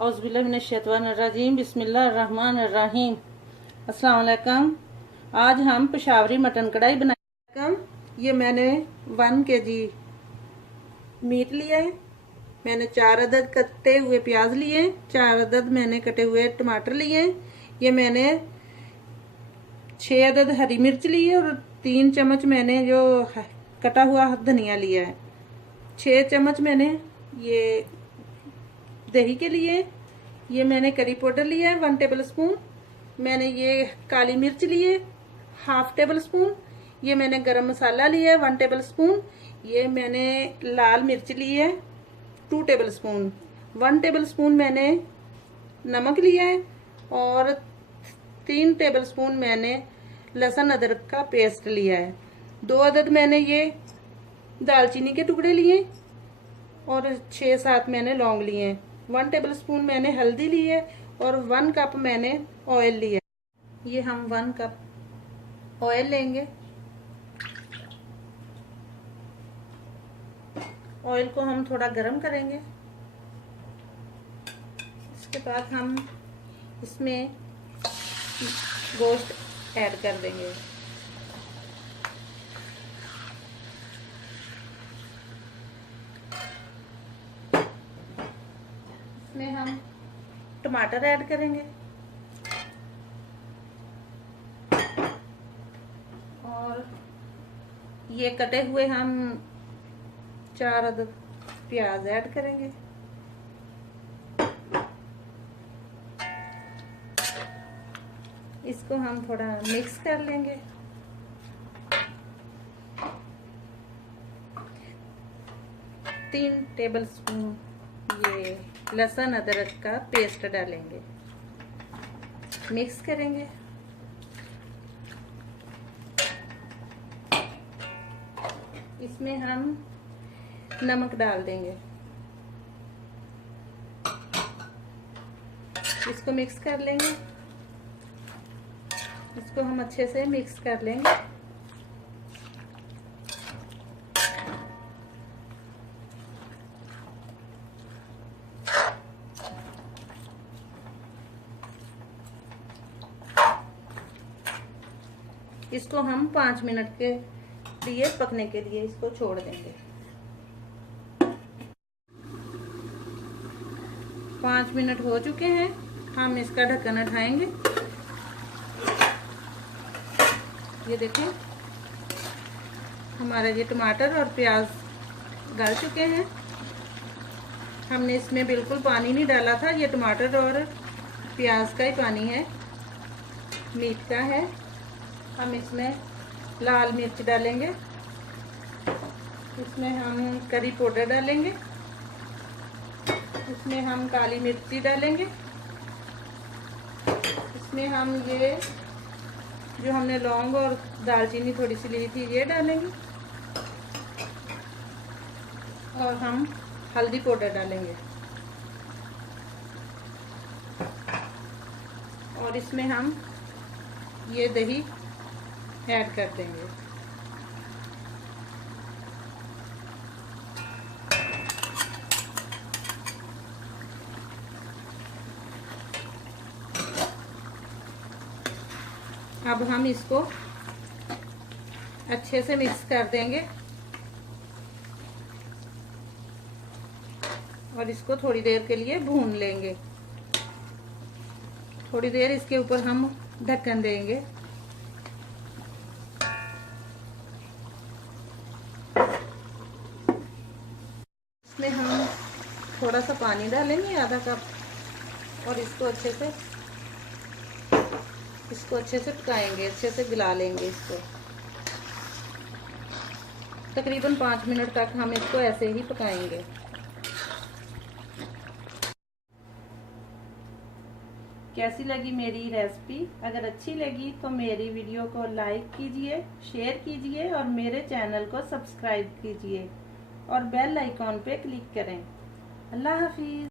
औज़ुबिल्लाहिमिनश्शैतानिर्रजीम बिस्मिल्लाहिर्रहमानिर्रहीम। अस्सलाम वालेकुम। आज हम पेशावरी मटन कढ़ाई बनाएंगे। ये मैंने 1 kg मीट लिया है। मैंने 4 अदद कटे हुए प्याज लिए, 4 अदद मैंने कटे हुए टमाटर लिए। ये मैंने 6 अदद हरी मिर्च ली है और 3 चम्मच मैंने जो कटा हुआ धनिया लिया है। 6 चम्मच मैंने ये दही के लिए, ये मैंने करी पाउडर लिया है 1 टेबल स्पून। मैंने ये काली मिर्च लिए 1/2 टेबल स्पून। ये मैंने गरम मसाला लिया है 1 टेबल स्पून। ये मैंने लाल मिर्च ली है 2 टेबल स्पून। 1 टेबल स्पून मैंने नमक लिया है और 3 टेबल स्पून मैंने लहसुन अदरक का पेस्ट लिया है। 2 अदद मैंने ये दालचीनी के टुकड़े लिए और 6-7 मैंने लौंग लिए हैं। 1 टेबल स्पून मैंने हल्दी ली है और 1 कप मैंने ऑयल लिया है। ये हम 1 कप ऑयल लेंगे। ऑयल को हम थोड़ा गरम करेंगे। इसके बाद हम इसमें गोश्त ऐड कर देंगे। इसमें हम टमाटर ऐड करेंगे और ये कटे हुए हम 4 अदद प्याज ऐड करेंगे। इसको हम थोड़ा मिक्स कर लेंगे। तीन टेबल स्पून ये लहसुन अदरक का पेस्ट डालेंगे, मिक्स करेंगे। इसमें हम नमक डाल देंगे। इसको मिक्स कर लेंगे। इसको हम अच्छे से मिक्स कर लेंगे। इसको हम 5 मिनट के लिए पकने के लिए इसको छोड़ देंगे। 5 मिनट हो चुके हैं। हम इसका ढक्कन उठाएंगे। ये देखें, हमारा ये टमाटर और प्याज गल चुके हैं। हमने इसमें बिल्कुल पानी नहीं डाला था। ये टमाटर और प्याज का ही पानी है, मीट का है। हम इसमें लाल मिर्च डालेंगे। इसमें हम करी पाउडर डालेंगे। इसमें हम काली मिर्ची डालेंगे। इसमें हम ये जो हमने लौंग और दालचीनी थोड़ी सी ली थी ये डालेंगे और हम हल्दी पाउडर डालेंगे और इसमें हम ये दही ऐड कर देंगे। अब हम इसको अच्छे से मिक्स कर देंगे और इसको थोड़ी देर के लिए भून लेंगे। थोड़ी देर इसके ऊपर हम ढक्कन देंगे। इसमें हम थोड़ा सा पानी डालेंगे, आधा कप, और इसको अच्छे से पकाएंगे, अच्छे से गला लेंगे इसको। तकरीबन 5 मिनट तक हम इसको ऐसे ही पकाएंगे। कैसी लगी मेरी रेसिपी? अगर अच्छी लगी तो मेरी वीडियो को लाइक कीजिए, शेयर कीजिए और मेरे चैनल को सब्सक्राइब कीजिए और बेल आइकॉन पे क्लिक करें। अल्लाह हाफिज।